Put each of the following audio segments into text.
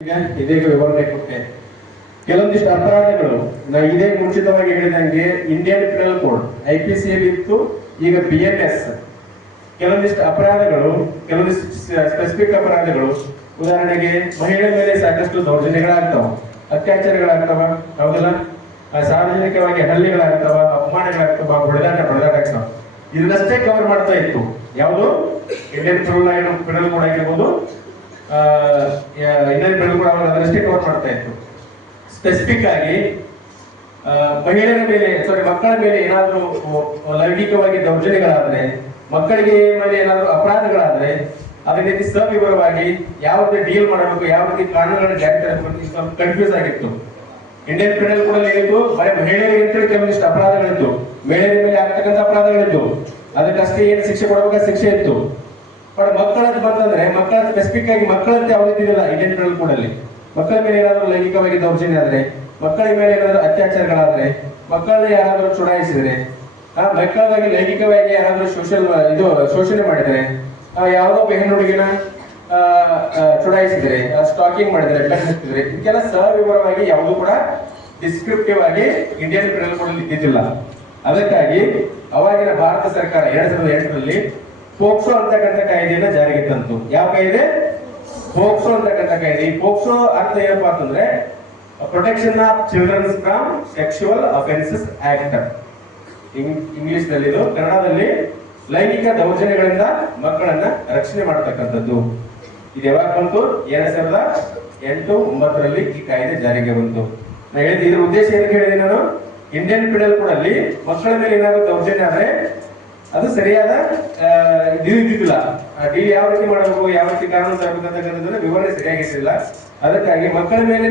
ಇದೀಗ ವಿವರಣೆ ಕೊಟ್ಟೆ. ಕೆಲವೊಂದಿಷ್ಟು ಅಪರಾಧಗಳು ನಾ ಇದೇ ಮುಂಚಿತವಾಗಿ ಹೇಳಿದಂಗೆ Indian criminal code I P C ಇತ್ತು, ಈಗ ಬಿ ಎನ್ ಎಸ್ ಕೆಲವೊಂದಿಷ್ಟು ಅಪರಾಧಗಳು, ಕೆಲವೊಂದಿಷ್ಟು ಸ್ಪೆಸಿಫಿಕ್ ಅಪರಾಧಗಳು, ಉದಾಹರಣೆಗೆ ಮಹಿಳೆ ಮೇಲೆ ಸಾಕಷ್ಟು ದೌರ್ಜನ್ಯಗಳಾಗ್ತಾವ, ಅತ್ಯಾಚಾರಗಳಾಗ್ತಾವ, ಹೌದಲ್ಲ? ಸಾರ್ವಜನಿಕವಾಗಿ ಹಳ್ಳಿಗಳಾಗ್ತಾವ ಅಪಮಾನಗಳಾಗ್ತಾವ, ಹೊಡೆದಾಟ ಹೊಡೆದಾಟ ಆಗ್ತಾವ. ಇದನ್ನಷ್ಟೇ ಕವರ್ ಮಾಡ್ತಾ ಇತ್ತು. ಯಾವುದು? ಇಂಡಿಯನ್ ಕ್ರಿಮಿನಲ್ ಪಿನಲ್ ಕೋಡ್ ಆಗಿರ್ಬೋದು ಬೆಳೆದು ಕೂಡ ಅವರು ಅದರಷ್ಟೇ ಕವರ್ ಮಾಡ್ತಾ ಇತ್ತು. ಸ್ಪೆಸಿಫಿಕ್ ಆಗಿ ಮಹಿಳೆಯರ ಮೇಲೆ ಸಾರಿ ಮಕ್ಕಳ ಮೇಲೆ ಏನಾದರೂ ಲೈಂಗಿಕವಾಗಿ ದೌರ್ಜನ್ಯಗಳಾದ್ರೆ, ಮಕ್ಕಳಿಗೆ ಮೇಲೆ ಏನಾದರೂ ಅಪರಾಧಗಳಾದ್ರೆ, ಅದೇ ರೀತಿ ಸವಿವರವಾಗಿ ಯಾವ ರೀತಿ ಡೀಲ್ ಮಾಡಬೇಕು, ಯಾವ ರೀತಿ ಕಾನೂನುಗಳನ್ನು ಜಾರಿ ತರಬೇಕು ಸ್ವಲ್ಪ ಕನ್ಫ್ಯೂಸ್ ಆಗಿತ್ತು. ಇಂಡಿಯನ್ ಕ್ರಿಮಿನಲ್ ಕೂಡ ಏನಿತ್ತು ಬರೀ ಮಹಿಳೆಯರಿಗೆ ಅಂತೇಳಿ ಕೆಲವೊಂದಿಷ್ಟು ಅಪರಾಧಗಳಿತ್ತು. ಮಹಿಳೆಯರ ಮೇಲೆ ಆಗ್ತಕ್ಕಂಥ ಅಪರಾಧಗಳಿತ್ತು. ಅದಕ್ಕಷ್ಟೇ ಏನು ಶಿಕ್ಷೆ ಕೊಡಬೇಕಾದ ಶಿಕ್ಷೆ ಇತ್ತು. ಬಟ್ ಬಂತಂದ್ರೆ ಮಕ್ಕಳ ಸ್ಪೆಸಿಫಿಕ್ ಆಗಿ ಮಕ್ಕಳಂತೆ ಯಾವ್ದು ಇದ್ದಿಲ್ಲ ಇಂಡಿಯನ್ ಕೋಡ್ ಕೂಡಲ್ಲಿ ಮಕ್ಕಳ ಮೇಲೆ ಏನಾದರೂ ಲೈಂಗಿಕವಾಗಿ ದೌರ್ಜನ್ಯ ಆದ್ರೆ ಮಕ್ಕಳ ಮೇಲೆ ಏನಾದರೂ ಅತ್ಯಾಚಾರಗಳಾದ್ರೆ ಮಕ್ಕಳನ್ನ ಯಾರಾದರೂ ಚುಡಾಯಿಸಿದ್ರೆ ಆ ಮಕ್ಕಳಾಗಿ ಲೈಂಗಿಕವಾಗಿ ಯಾರಾದರೂ ಸೋಷಲ್ ಇದು ಶೋಷಣೆ ಮಾಡಿದ್ರೆ ಆ, ಯಾವುದೋ ಹೆಣ್ಣು ಹುಡುಗಿನ ಚುಡಾಯಿಸಿದ್ರೆ ಸ್ಟಾಕಿಂಗ್ ಮಾಡಿದ್ರೆ ಬೆನ್ ಇದಕ್ಕೆಲ್ಲ ಸವಿವರವಾಗಿ ಯಾವುದೂ ಕೂಡ ಡಿಸ್ಕ್ರಿಪ್ಟಿವ್ ಆಗಿ ಇಂಡಿಯನ್ ಪಿನಲ್ ಕೋಡ್ ಇದ್ದಿದ್ದಿಲ್ಲ. ಅದಕ್ಕಾಗಿ ಅವಾಗಿನ ಭಾರತ ಸರ್ಕಾರ ಎರಡ್ ಸಾವಿರದ ಎಂಟರಲ್ಲಿ ಪೋಕ್ಸೋ ಅಂತಕ್ಕಂಥ ಕಾಯ್ದೆಯನ್ನ ಜಾರಿಗೆ ತಂತು. ಯಾವ ಕಾಯ್ದೆ? ಪೋಕ್ಸೋ ಅಂತಕ್ಕಂಥ ಕಾಯ್ದೆ. ಈ ಪೋಕ್ಸೋ ಅರ್ಥ ಏನಪ್ಪಾ ಅಂತಂದ್ರೆ protection of childrens from sexual offences act ಇಂಗ್ಲಿಷ್ನಲ್ಲಿ ಕನ್ನಡದಲ್ಲಿ ಲೈಂಗಿಕ ದೌರ್ಜನ್ಯಗಳಿಂದ ಮಕ್ಕಳನ್ನ ರಕ್ಷಣೆ ಮಾಡತಕ್ಕಂಥದ್ದು. ಇದು ಯಾವಾಗ ಬಂತು? ಎರಡ್ ಸಾವಿರದ ಎಂಟು ಒಂಬತ್ತರಲ್ಲಿ ಈ ಕಾಯ್ದೆ ಜಾರಿಗೆ ಬಂತು. ನಾ ಹೇಳಿದ ಇದ್ರ ಉದ್ದೇಶ ಏನ್ ಹೇಳಿದೆ ನಾನು? ಇಂಡಿಯನ್ ಪಿಡಲ್ ಕೂಡ ಮಕ್ಕಳ ಮೇಲೆ ಏನಾದ್ರು ದೌರ್ಜನ್ಯ ಆದ್ರೆ ಅದು ಸರಿಯಾದ ಆ, ಇದು ಇದ್ದಿದ್ದಿಲ್ಲ. ಡೀಲ್ ಯಾವ ರೀತಿ ಮಾಡಬೇಕು ಯಾವ ರೀತಿ ಕಾನೂನು ತರಬೇಕು ಅಂತಕ್ಕಂಥದ್ದನ್ನ ವಿವರಣೆ ಸರಿಯಾಗಿರ್ಲಿಲ್ಲ ಅದಕ್ಕಾಗಿ ಮಕ್ಕಳ ಮೇಲೆ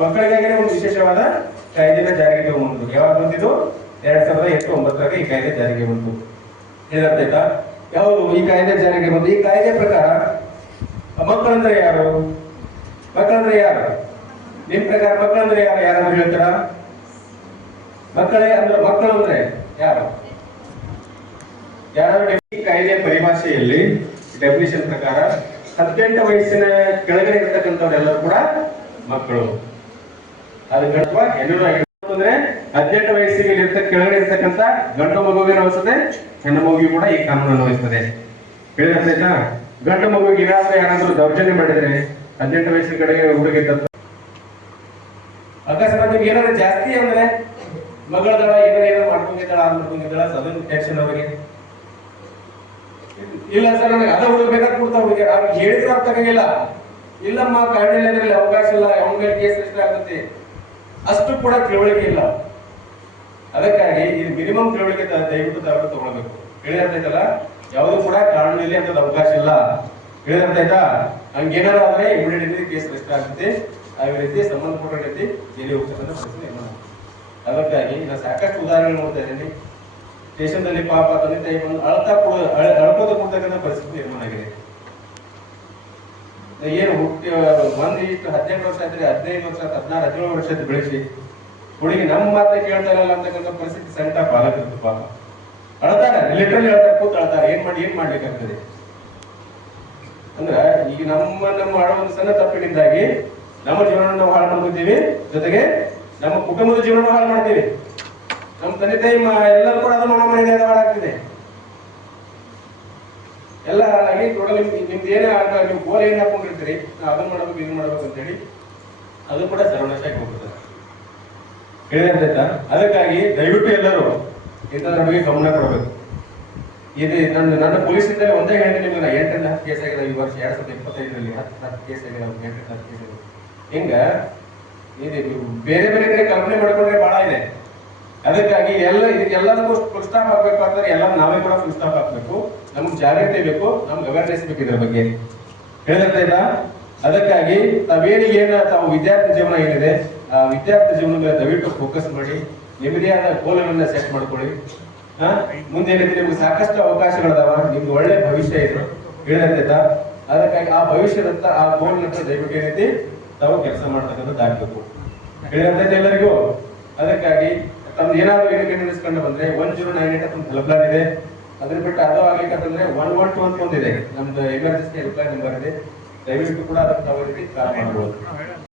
ಮಕ್ಕಳಿಗಾಗಿನೇ ಒಂದು ವಿಶೇಷವಾದ ಕಾಯ್ದೆನ ಜಾರಿಗೆ ತಗೊಂಡು ಯಾವಾಗ ಬಂದಿದ್ದು? ಎರಡ್ ಸಾವಿರದ ಎಂಟು ಒಂಬತ್ತರಾಗ ಈ ಕಾಯ್ದೆ ಜಾರಿಗೆ ಬಂತು. ಏನಾಗ್ತೈತಾ ಯಾವುದು ಈ ಕಾಯ್ದೆ ಜಾರಿಗೆ ಬಂತು? ಈ ಕಾಯ್ದೆ ಪ್ರಕಾರ ಮಕ್ಕಳಂದ್ರೆ ಯಾರು? ಮಕ್ಕಳಂದ್ರೆ ಯಾರು? ನಿಮ್ ಪ್ರಕಾರ ಮಕ್ಕಳಂದ್ರೆ ಯಾರು? ಯಾರು ಹೇಳ್ತಾರ? ಮಕ್ಕಳೇ ಅಂದ್ರೆ ಮಕ್ಕಳು ಅಂದ್ರೆ? ಯಾರಾದ್ರೂ ಈ ಕಾಯ್ದೆಯ ಪರಿಭಾಷೆಯಲ್ಲಿ ಡೆಫಿನೇಷನ್ ಪ್ರಕಾರ ಹದಿನೆಂಟು ವಯಸ್ಸಿನ ಕೆಳಗಡೆ ಇರ್ತಕ್ಕಂಥವ್ರೆಲ್ಲರೂ ಕೂಡ ಮಕ್ಕಳು. ಅದು ಗಂಡವ ಹೆಣ್ಣು ಅಂದ್ರೆ ಹದಿನೆಂಟು ವಯಸ್ಸಿಗೆ ಕೆಳಗಡೆ ಇರ್ತಕ್ಕಂಥ ಗಂಡು ಮಗುವಿನ ಅನ್ಸುತ್ತೆ ಹೆಣ್ಣು ಮಗುವಿಗೆ ಕೂಡ ಈ ಕಾನೂನು ಅನ್ವಯಿಸ್ತದೆ ಹೇಳಿದ ಗಂಡು ಮಗುವಿಗೆ ಏನಾದ್ರೂ ಯಾರಾದ್ರೂ ದೌರ್ಜನ್ಯ ಮಾಡಿದ್ರೆ ಹದಿನೆಂಟು ವಯಸ್ಸಿನ ಕಡೆಗೆ ಹುಡುಗಿ ತತ್ತ ಅಕಸ್ಮಾತ್ ಏನಾದ್ರು ಜಾಸ್ತಿ ಅಂದ್ರೆ ಮಗಳದಳ ಏನಾರ ಏನೋ ಮಾಡ್ಕೊಂಡಿದ್ದಾಳ ಅನ್ಕೊಂಡಿದ್ದಾಳ ಸದನ್ ಟೆನ್ಷನ್ ಅವರಿಗೆ? ಇಲ್ಲ ಸರ್, ನನಗೆ ಅದ ಹುಡುಗಬೇಕಾದ ಕೊಡ್ತಾ ಹುಡುಗಿ ಅವ್ರಿಗೆ ಹೇಳಿದ್ರು ಅರ್ಥ ಆಗಂಗಿಲ್ಲ. ಇಲ್ಲಮ್ಮ ಅದ್ರಲ್ಲಿ ಅವಕಾಶ ಇಲ್ಲ. ಅವನ ಮೇಲೆ ಕೇಸ್ ರಿಜಿಸ್ಟರ್ ಆಗುತ್ತೆ. ಅಷ್ಟು ಕೂಡ ತಿಳುವಳಿಕೆ ಇಲ್ಲ. ಅದಕ್ಕಾಗಿ ಇದು ಮಿನಿಮಮ್ ತಿಳುವಳಿಕೆ ದಯವಿಟ್ಟು ತಾವು ತಗೊಳ್ಬೇಕು. ಹೇಳಿರ್ತೈತಲ್ಲ ಯಾವುದು ಕೂಡ ಕಾನೂನಲ್ಲಿ ಅಂತದ ಅವಕಾಶ ಇಲ್ಲ. ಹೇಳಿರ್ತೈತಾ ಏನಾರ ಆದ್ರೆ ಇಮಿಡಿಯೇಟ್ ಕೇಸ್ ರಿಜಿಸ್ಟರ್ ಆಗುತ್ತೆ. ಆ ರೀತಿ ಸಂಬಂಧಪಟ್ಟ ರೀತಿ ಜೈಲಿಗೆ ಹೋಗ್ತಕ್ಕಂಥ ಪರಿಸ್ಥಿತಿ ಅದಕ್ಕಾಗಿ ನಾನು ಸಾಕಷ್ಟು ಉದಾಹರಣೆ ನೋಡ್ತಾ ಇದ್ದೀನಿ. ಸ್ಟೇಷನ್ದಲ್ಲಿ ಪಾಪ ತಂದೆ ತಾಯಿ ಬಂದು ಅಳ್ತಾ ಕೂಡ ಕೊಡ್ತಕ್ಕಂಥ ಪರಿಸ್ಥಿತಿ ನಿರ್ಮಾಣ ಆಗಿದೆ. ಏನು ಹುಟ್ಟಿ ಮಂದಿ ಇಷ್ಟು ಹದಿನೆಂಟು ವರ್ಷ ಆದ್ರೆ ಹದಿನೈದು ವರ್ಷ ಹದಿನಾರು, ಹದಿನೇಳು ವರ್ಷ ಬೆಳೆಸಿ. ಹುಡುಗಿ ನಮ್ಮ ಮಾತ್ರ ಕೇಳ್ತಾ ಇಲ್ಲ ಅಂತಕ್ಕಂಥ ಪರಿಸ್ಥಿತಿ ಸಂಕಟ ಬಾಲಕರು ಪಾಪ. ಅಳ್ತಾರೆ ಲಿಟ್ರಲಿ ಹೇಳ್ತಾರೆ ಕೂತ್ ಅಳ್ತಾರೆ. ಏನ್ ಮಾಡಿ ಏನ್ ಮಾಡ್ಲಿಕ್ಕಾಗ್ತದೆ? ಅಂದ್ರ ಈಗ ನಮ್ಮ ನಮ್ಮ ಮಾಡೋ ಒಂದು ಸಣ್ಣ ತಪ್ಪಿನಿಂದಾಗಿ ನಮ್ಮ ಜೀವನ ನಾವು ಹಾಳು ಮಾಡ್ಕೊತೀವಿ ಜೊತೆಗೆ ನಮ್ಮ ಕುಟುಂಬದ ಜೀವನ ಹಾಳು ಮಾಡ್ತೀವಿ. ನಮ್ಮ ತಂದೆ ತಾಯಿ ಎಲ್ಲರೂ ಕೂಡ ಅದು ನಮ್ಮ ಮನೆಯ ಹಾಳಾಗ್ತಿದೆ ಎಲ್ಲ ಹಾಳಾಗಿ ಟೋಟಲ್ ನಿಮ್ದು ಏನೇ ಆಟ ನೀವು ಗೋಲ್ ಏನು ಹಾಕೊಂಡಿರ್ತೀರಿ ಅದನ್ನ ಮಾಡಬೇಕು ಇದನ್ನ ಮಾಡ್ಬೇಕು ಅಂತೇಳಿ ಅದು ಕೂಡ ಸರ್ವನಾಶ ಆಗಿ ಹೋಗ್ತದೆ ಹೇಳಿದಂತ ಅದಕ್ಕಾಗಿ ದಯವಿಟ್ಟು ಎಲ್ಲರೂ ಇಂಥದ್ರ ಬಗ್ಗೆ ಗಮನ ಕೊಡಬೇಕು. ಇದು ನನ್ನ ನನ್ನ ಪೊಲೀಸಿಂದಲೇ ಒಂದೇ ಹೇಳ್ತೀನಿ ನಿಮ್ಗೆ ನಾ ಎಂಟರಿಂದ ಹತ್ತು ಕೇಸ್ ಆಗಿದೆ ಈ ವರ್ಷ, ಎರಡು ಸಾವಿರದ ಇಪ್ಪತ್ತೈದರಲ್ಲಿ ಹತ್ತು ಹತ್ತು ಕೇಸ್ ಆಗಿದೆ ಎಂಟರಿಂದ ಹತ್ತು ಕೇಸ್ ಆಗಿದೆ ಹಿಂಗೆ, ಇದು ಬೇರೆ ಬೇರೆ ಕಡೆ ಕಲ್ಪನೆ ಮಾಡ್ಕೊಂಡ್ರೆ ಭಾಳ ಇದೆ. ಅದಕ್ಕಾಗಿ ಎಲ್ಲ ಇದಕ್ಕೆಲ್ಲದಕ್ಕೂ ಫುಲ್ ಸ್ಟಾಪ್ ಹಾಕ್ಬೇಕು ಅಂದ್ರೆ ಎಲ್ಲ ನಾವೇ ಕೂಡ ಫುಲ್ ಸ್ಟಾಪ್ ಹಾಕ್ಬೇಕು ನಮ್ಗೆ ಜಾಗ್ರತೆ ಬೇಕು, ನಮ್ಗೆ ಅವೇರ್ನೆಸ್ ಬೇಕು ಇದ್ರ ಬಗ್ಗೆ. ಹೇಳಿದ ಅದಕ್ಕಾಗಿ ತಾವೇನು ಏನ ತಾವು ವಿದ್ಯಾರ್ಥಿ ಜೀವನ ಏನಿದೆ, ಆ ವಿದ್ಯಾರ್ಥಿ ಜೀವನ ಮೇಲೆ ದಯವಿಟ್ಟು ಫೋಕಸ್ ಮಾಡಿ, ನಿಮ್ಮದಿಯಾದ ಗೋಲನ್ನ ಸೆಟ್ ಮಾಡ್ಕೊಳ್ಳಿ. ಹಾ? ಮುಂದೆ ಏನೈತಿ ನಿಮ್ಗೆ ಸಾಕಷ್ಟು ಅವಕಾಶಗಳದಾವ, ನಿಮ್ಗೆ ಒಳ್ಳೆ ಭವಿಷ್ಯ ಇದೆ. ಹೇಳಿದ ಅದಕ್ಕಾಗಿ ಆ ಭವಿಷ್ಯದತ್ತ ಆ ಗೋಲ್ ದಯವಿಟ್ಟು ಏನೈತಿ? ತಾವು ಕೆಲಸ ಮಾಡ್ತಕ್ಕಂಥದ್ದು ಆಗ್ಬೇಕು. ಹೇಳಿದಂತ ಎಲ್ಲರಿಗೂ ಅದಕ್ಕಾಗಿ ತಮ್ದು ಏನಾದ್ರು ನೆನೆಸ್ಕೊಂಡು ಬಂದ್ರೆ ಒನ್ ಜೀರೋ ನೈನ್ ಏಟ್ ಅಂತ ಹೆಲ್ಪ್ಲೈನ್ ಇದೆ. ಅದ್ರ ಬಿಟ್ಟು ಅದು ಆಗ್ಲಿಕ್ಕೆ ಅಂತಂದ್ರೆ ಒನ್ ಒನ್ ಟು ಅಂತ ಒಂದಿದೆ. ನಮ್ದು ಎಮರ್ಜೆನ್ಸಿ ಹೆಲ್ಪ್ಲೈನ್ ನಂಬರ್ ಇದೆ. ದಯವಿಟ್ಟು ಕೂಡ ಅದಕ್ಕೆ ಕಾಲ್ ಮಾಡ್ಬೋದು. ಮಾಡಬಹುದು